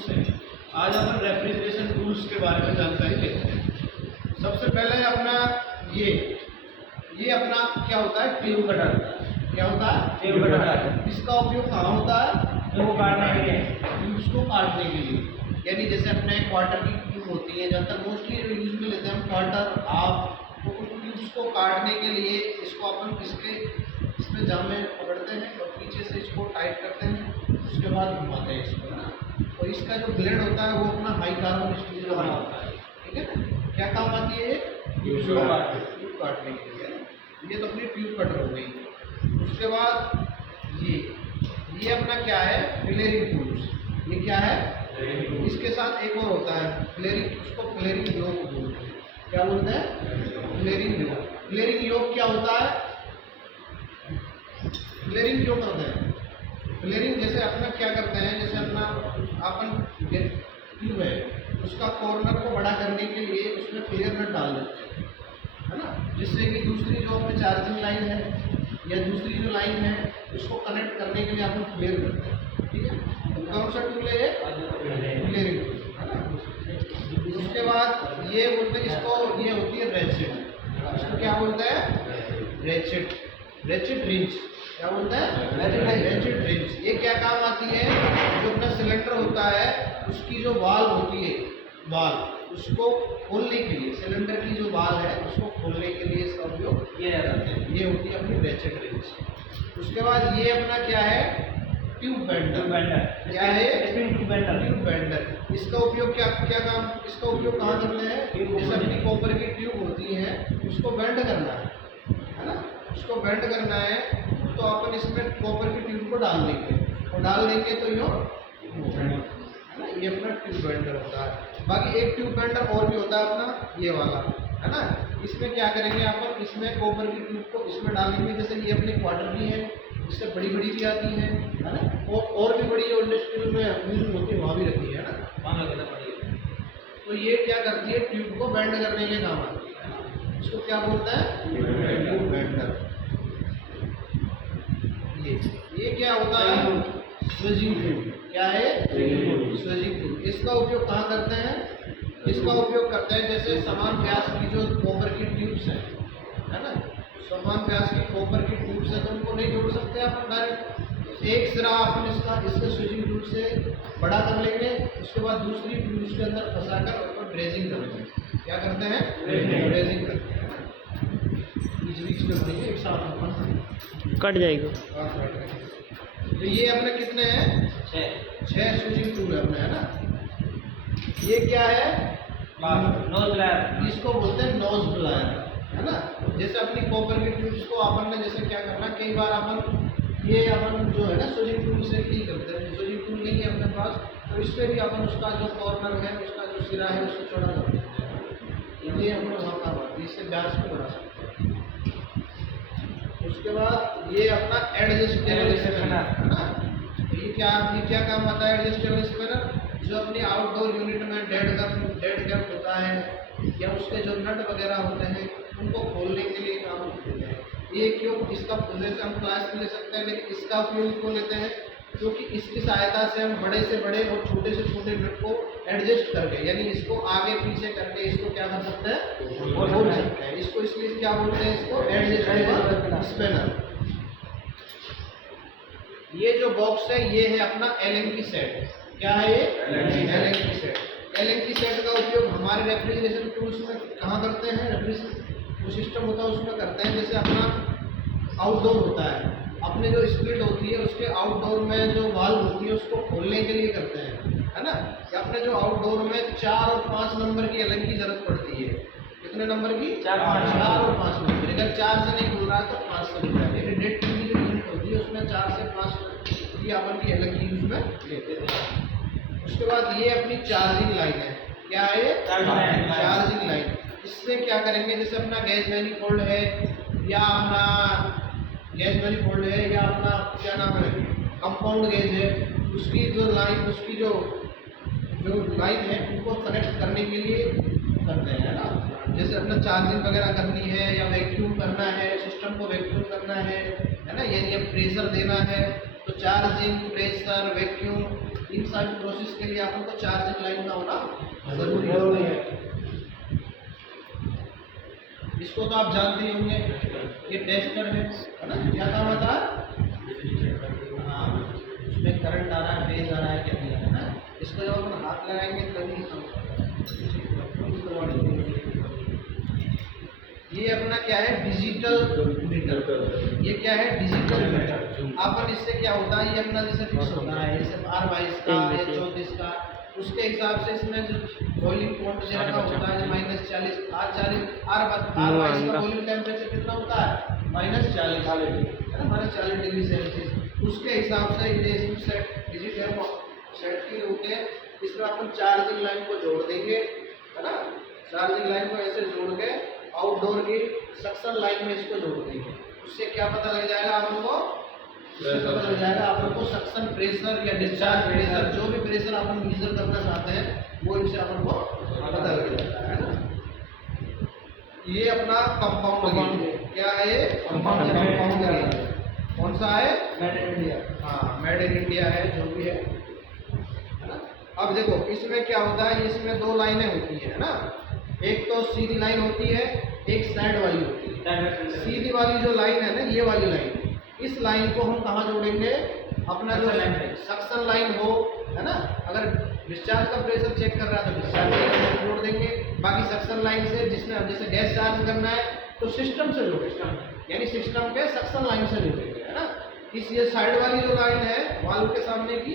Tools हैं। आज अपन refrigeration tools के बारे में जानकारी लेते हैं। सबसे पहले अपना ये अपना क्या होता है, ट्यूब कटर। क्या होता है? Tube cutter. इसका उपयोग कहाँ होता है? ट्यूब काटने के लिए। ट्यूब्स को काटने के लिए, यानी जैसे अपने क्वार्टर की ट्यूब होती है, ज़्यादातर मोस्टली यूज में लेते हैं हम क्वार्टर, हाफ। तो उन ट्यूब्स को काटने के लिए इसको अपन इसमें जामे पकड़ते हैं और पीछे से इसको टाइट करते हैं, उसके बाद घुमाते हैं इसको, है ना। और इसका जो ब्लेड होता है वो अपना हाई कार्बन स्टील वाला होता है, ठीक है ना। क्या काम आती है ये? ट्यूब काटने के लिए। ये तो अपनी ट्यूब कटर हो गई। उसके बाद ये अपना क्या है, फ्लेयरिंग टूल्स। ये क्या है? इसके साथ एक और होता है फ्लेयरिंग, उसको फ्लेयरिंग योक बोलते हैं। क्या बोलते हैं? फ्लेयरिंग योक। फ्लेयरिंग योक क्या होता है? फ्लेयरिंग क्यों करते हैं? फ्लेयरिंग जैसे अपना क्या करते हैं, जैसे अपना अपन ट्यूब है उसका कॉर्नर को बड़ा करने के लिए उसमें फ्लेयर नट डाल देते हैं, है ना, जिससे कि दूसरी जो अपनी चार्जिंग लाइन है या दूसरी जो लाइन है उसको कनेक्ट करने के लिए अपन फ्लेयर करते हैं, ठीक है। तो कौन सा टूल है ये? फ्लेयरिंग टूल, है ना। उसके बाद ये बोलते हैं इसको, ये होती है रेचेट। इसको क्या बोलते हैं? Ratchet wrench. क्या बोलते हैं? Ratchet wrench. ये क्या काम आती है? जो अपना सिलेंडर होता है उसकी जो वाल्व होती है, वाल्व उसको खोलने के लिए, सिलेंडर की जो वाल्व है उसको खोलने के लिए इसका उपयोग ये करते हैं। ये होती है अपनी रेचेट रिंच। उसके बाद ये अपना क्या है? Tube bender. क्या है? Tube bender. इसका उपयोग क्या काम, इसका उपयोग कहाँ करते हैं? जैसे अपनी कॉपर की ट्यूब होती है उसको बेंड करना है ना, उसको बेंड करना है तो अपन इसमें कॉपर की ट्यूब को डाल देंगे और डाल देंगे तो यो है ना, ये अपना ट्यूब बेंडर होता है। बाकी एक ट्यूब बेंडर और भी होता है अपना ये वाला, है ना। इसमें क्या करेंगे अपन, इसमें कॉपर की ट्यूब को इसमें डालेंगे, जैसे ये अपने क्वार्टर की है, इससे बड़ी भी आती है ना, और भी बड़ी जो इंडस्ट्रियल में यूज होती है वहाँ भी रखी है ना। तो ये क्या करती है, ट्यूब को बेंड करने के काम आती है ना। इसको क्या बोलते हैं? Tube bender. ये क्या होता है? Swaging tool. क्या है? Swaging tool. इसका उपयोग कहाँ करते हैं? इसका उपयोग करते हैं जैसे समान व्यास की जो कॉपर की ट्यूब्स है ना, समान व्यास की कॉपर की ट्यूब्स है तो उनको नहीं जोड़ सकते अपन डायरेक्ट। एक सिरा अपन इसके स्वेजिंग टूल से बड़ा कर लेंगे, उसके बाद दूसरी ट्यूब उसके अंदर फंसाकर उसको ड्रेजिंग करेंगे। क्या करते हैं? ड्रेजिंग करते हैं। बीच में करेंगे, एक साथ अपन कट जाएगा। तो ये अपने कितने हैं? 6 स्विचिंग टूल है अपने, है ना। ये क्या है? नोज ब्लायर। इसको बोलते हैं नोज ब्लायर, है ना। जैसे अपनी कॉपर की ट्यूब्स को अपन ने जैसे क्या करना, कई बार अपन जो है ना स्विचिंग टूल से नहीं करते हैं, स्विचिंग टूल नहीं है अपने पास, तो इससे भी अपन उसका जो कॉर्नर है, उसका जो सिरा है उसको चौड़ा कर देते हैं। ये अपने वहाँ का बात, इससे व्यास को बढ़ा सकते हैं। उसके बाद ये अपना एडजस्टेबल स्पिनर, है ना। ये क्या काम आता है? एडजस्टेबल स्पिनर जो अपनी आउटडोर यूनिट में डेड कैप होता है या उसके जो नट वगैरह होते हैं उनको खोलने के लिए काम होते हैं। ये क्यों, इसका जैसे हम क्लास में ले सकते हैं, लेकिन इसका उपयोग क्यों लेते हैं? क्योंकि इसकी सहायता से हम बड़े से बड़े और छोटे से छोटे नट को एडजस्ट करके, यानी इसको आगे पीछे करके इसको क्या कर सकते हैं? खोल सकते हैं। इसको इसलिए क्या बोलते हैं? इसको एडजस्टेबल स्पिनर। ये जो बॉक्स है ये है अपना एलन की सेट। क्या है ये? एलन की सेट। एलन की सेट का उपयोग हमारे रेफ्रिजरेशन टूल्स में कहाँ करते हैं? रेफ्रिजरेशन जो सिस्टम होता है उसमें करते हैं। जैसे अपना आउटडोर होता है, अपने जो स्प्लिट होती है उसके आउटडोर में जो वाल्व होती है उसको खोलने के लिए करते हैं, है ना। या अपने जो आउटडोर में 4 और 5 नंबर की एलन की जरूरत पड़ती है। कितने नंबर की? 4 और 5 नंबर। अगर 4 से नहीं खुल रहा है तो 5 से खुल रहा है। यानी डेढ़ की जो यूनिट होती है उसमें 4 से 5 की अपन की एलन की यूज में लेते हैं। उसके बाद ये अपनी चार्जिंग लाइन है। क्या है ये? Charging line. इससे क्या करेंगे, जैसे अपना गैस मैनिफोल्ड है या अपना क्या नाम है, कंपाउंड गैस है, उसकी जो लाइन है उनको कनेक्ट करने के लिए करते हैं ना। जैसे अपना चार्जिंग वगैरह करनी है या वैक्यूम करना है, सिस्टम को वैक्यूम करना है ना, यानी अब प्रेशर देना है तो चार्जिंग, प्रेशर, वैक्यूम इन सारी प्रोसेस के लिए अपन को चार्जिंग लाइन का होना जरूरी है। इसको तो आप जानते ही होंगे, ये टेस्टर है ना, क्या काम होता है? हाँ, उसमें करंट आ रहा है, फेज आ रहा है, क्या नहीं आ रहा है ना। इसको जब अपन हाथ लगाएंगे तभी ये अपना क्या है? Digital meter. ये क्या है? Digital meter. अपन इससे क्या होता है, ये अपना जैसे फिक्स होता है, जैसे R22 का या 34 का, उसके हिसाब से इसमें जो बॉइलिंग पॉइंट जो रखा होता है -40, R22 का बॉइलिंग टेम्परेचर कितना होता है? -40 है ना, -40 डिग्री सेल्सियस। उसके हिसाब से ये सेट डिजिटल सेट किए होते हैं। इसमें अपन चार्जिंग लाइन को जोड़ देंगे, है ना। चार्जिंग लाइन को ऐसे जोड़ के आउटडोर की सक्शन लाइन में इसको जोड़ देंगे। उससे क्या पता लग जाएगा अपन को? पता लग जाएगा अपन को सक्शन प्रेशर या डिस्चार्ज प्रेशर, जो भी प्रेशर अपन मेजर करना चाहते हैं वो इनसे अपन को पता लग जाता है ना। ये अपना कंपाउंड गेज क्या है? ये कंपाउंड गेज कौन सा है? Made in India. हाँ, मेड इन इंडिया है, जो भी है ना। अब देखो इसमें क्या होता है, इसमें दो लाइनें होती है ना। एक तो सीधी लाइन होती है, एक साइड वाली होती है। सीधी वाली जो लाइन है ना, ये वाली लाइन, इस लाइन को हम कहाँ जोड़ेंगे? अपना जो सक्शन लाइन हो, है ना, अगर डिस्चार्ज का प्रेशर चेक कर रहा है तो डिस्चार्ज लाइन से जोड़ देंगे। बाकी सक्शन लाइन से जिसने जैसे गैस चार्ज करना है तो सिस्टम से जोड़ेंगे, यानी सिस्टम के सक्शन लाइन से जोड़ेंगे, है ना। इस ये साइड वाली जो लाइन है वाल्व के सामने की,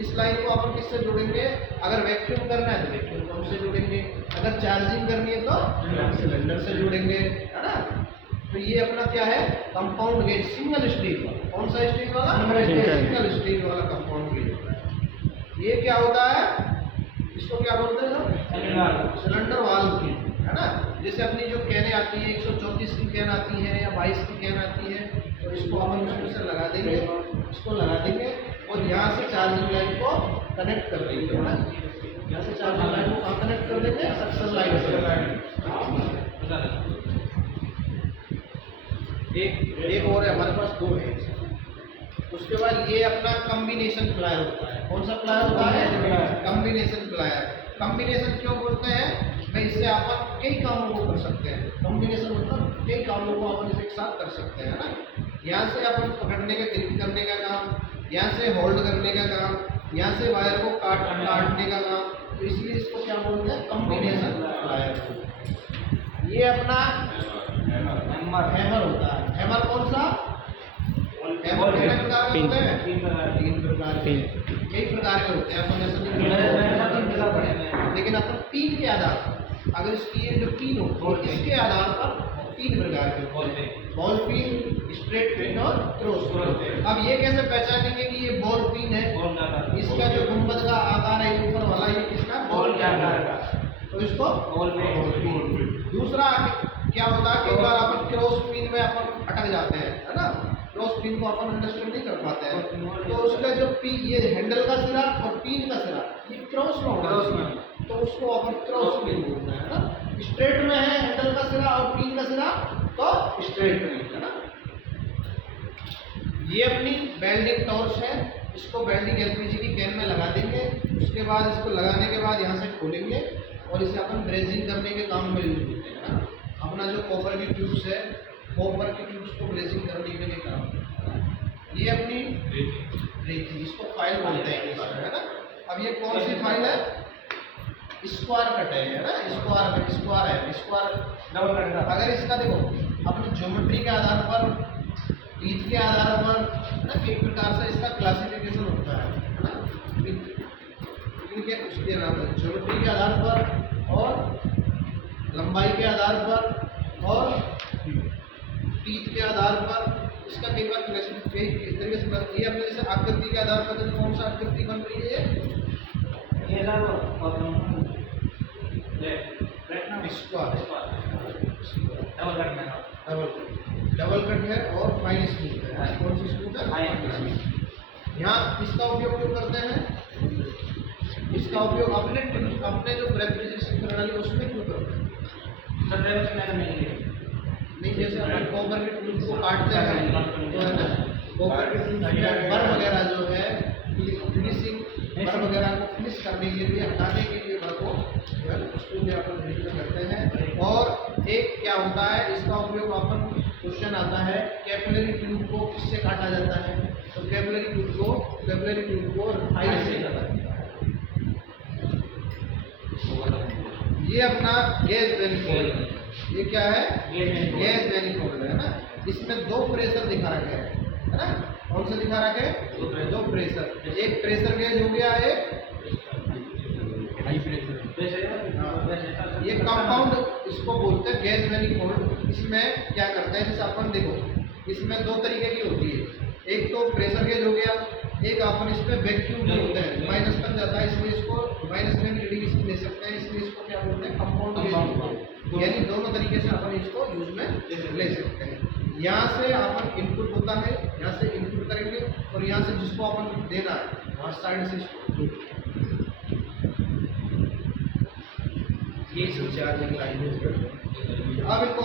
इस लाइन को अपन किससे जोड़ेंगे? अगर वैक्यूम करना है तो वैक्यूम पंप से जोड़ेंगे, अगर चार्जिंग करनी है तो सिलेंडर से जोड़ेंगे, है ना। तो ये अपना क्या है? Compound gauge, single steel. कौन सा स्टील वाला? सिंगल स्टील वाला कंपाउंड गेज होता है। ये क्या होता है? इसको क्या बोलते हैं? सिलेंडर वाल्व की, है ना। जैसे अपनी जो कैनें आती है, 134 की कैन आती है या 22 की कैन आती है, तो इसको अपन उसमें से लगा देंगे, इसको लगा देंगे और यहाँ से चार्जिंग लाइन को कनेक्ट कर देंगे, है ना। यहाँ से चार्जिंग लाइन को कहाँ कनेक्ट कर देंगे? सक्शन लाइन से। एक और है हमारे पास, दो है। उसके बाद ये अपना कॉम्बिनेशन प्लायर होता है। कौन सा प्लायर होता है? Combination plier. कॉम्बिनेशन क्यों बोलते हैं भाई? इससे अपन कई कामों को कर सकते हैं। कॉम्बिनेशन मतलब कई कामों को अपन इसे एक साथ कर सकते हैं ना। यहाँ से अपन पकड़ने का, ग्रिप करने का काम, यहाँ से होल्ड करने का काम, यहाँ से वायर को काटने का काम। तो इसलिए इसको क्या बोलते हैं? Combination plier. ये अपना हैमर होता है। हैमर कौन सा? हैमर कितने प्रकार के होते हैं? 3 प्रकार के, कई प्रकार के होते हैं। अपन लेकिन अपन पिन के आधार पर, अगर इसकी ये जो पिन हो इसके आधार पर 3 प्रकार के, बॉल पिन, स्ट्रेट पिन और क्रॉस पिन। अब ये कैसे पहचानेंगे कि ये बॉल पिन है? इसका जो गुंबद का आकार है ऊपर वाला, ये किसका? बॉल के आकार का, तो इसको बॉल पिन। दूसरा क्या होता है, कई बार अपन क्रॉस पिन में अपन अटक जाते हैं, है ना। क्रॉस पिन को अपन अंडरस्टैंड नहीं कर पाते हैं, तो उसका जो पिन, ये हैंडल का सिरा और पिन का सिरा ये क्रॉस में होगा, तो उसको अपन क्रॉस पिन बोलते हैं ना। स्ट्रेट में है हैंडल का सिरा और पिन का सिरा तो स्ट्रेट में, है ना। ये अपनी वेल्डिंग टॉर्च है। इसको वेल्डिंग एलपीजी की कैन में लगा देंगे। उसके बाद इसको लगाने के बाद यहाँ से खोलेंगे और इसे अपन ब्रेजिंग करने के काम में यूज करते हैं ना। अपना जो कॉपर की ट्यूब्स है, कॉपर की ट्यूब्स को ब्रेजिंग करने के लिए काम। ये अपनी ब्रेजिंग, इसको फाइल बोलते हैं, है ना। अब ये कौन सी फाइल है? स्क्वायर कट है ना। Square double cut. अगर इसका देखो अपनी ज्योमेट्री के आधार पर, टीथ के आधार पर ना, एक प्रकार से इसका क्लासिफिकेशन होता है ना। इनके उसके ज्योमेट्री के आधार पर और लंबाई के आधार पर और टीथ के आधार पर इसका कई बार क्लासिफिकेशन तरीके से। ये अपने जैसे आकृति के आधार पर तो कौन सा आकृति बन रही है? डबल कट है और फाइन स्मूथ है। कौन सी स्मूथ है? यहाँ इसका उपयोग क्यों करते हैं? इसका उपयोग अपने जो रेफ्रिजरेशन प्रणाली उसमें क्यों करते हैं? नहीं, जैसे अपन कॉपर के टूल्स को काटते हैं तो है ना, कॉपर के टूल्स बर वगैरह जो है फिनिशिंग बर वगैरह को फिनिश करने के लिए, हटाने के लिए बर को जो है उसको भी अपन यूज में करते हैं। और एक क्या होता है, इसका उपयोग अपन, क्वेश्चन आता है कैपिलरी ट्यूब को किससे काटा जाता है, तो कैपिलरी ट्यूब को रिफाइन से काटा जाता है। ये अपना गैस वेनिफोल्ड, ये क्या है, गैस वेनिफोल्ड है ना। इसमें दो प्रेशर दिखा रखे हैं, है ना। कौन से दिखा रखे हैं, दो प्रेशर, एक प्रेशर गेज हो गया, एक हाई प्रेशर। ये कंपाउंड इसको बोलते हैं गैस वेनिफोल्ड। इसमें क्या करते हैं, जैसे अपन देखो, इसमें दो तरीके की होती है, एक तो प्रेशर गेज हो गया, एक अपन इसमें वैक्यूम जो होते हैं, माइनस तक जाता है, इसलिए इसको माइनस में भी रीडिंग इसकी ले सकते हैं, इसलिए इसको क्या बोलते हैं, कंपाउंड गेज। यानी दोनों तरीके से अपन इसको यूज में ले सकते हैं। यहाँ से अपन इनपुट होता है, यहाँ से इनपुट करेंगे, और यहाँ से जिसको अपन देना है वहाँ साइड से इसको ये सब चार्जिंग लाइन। अब इनको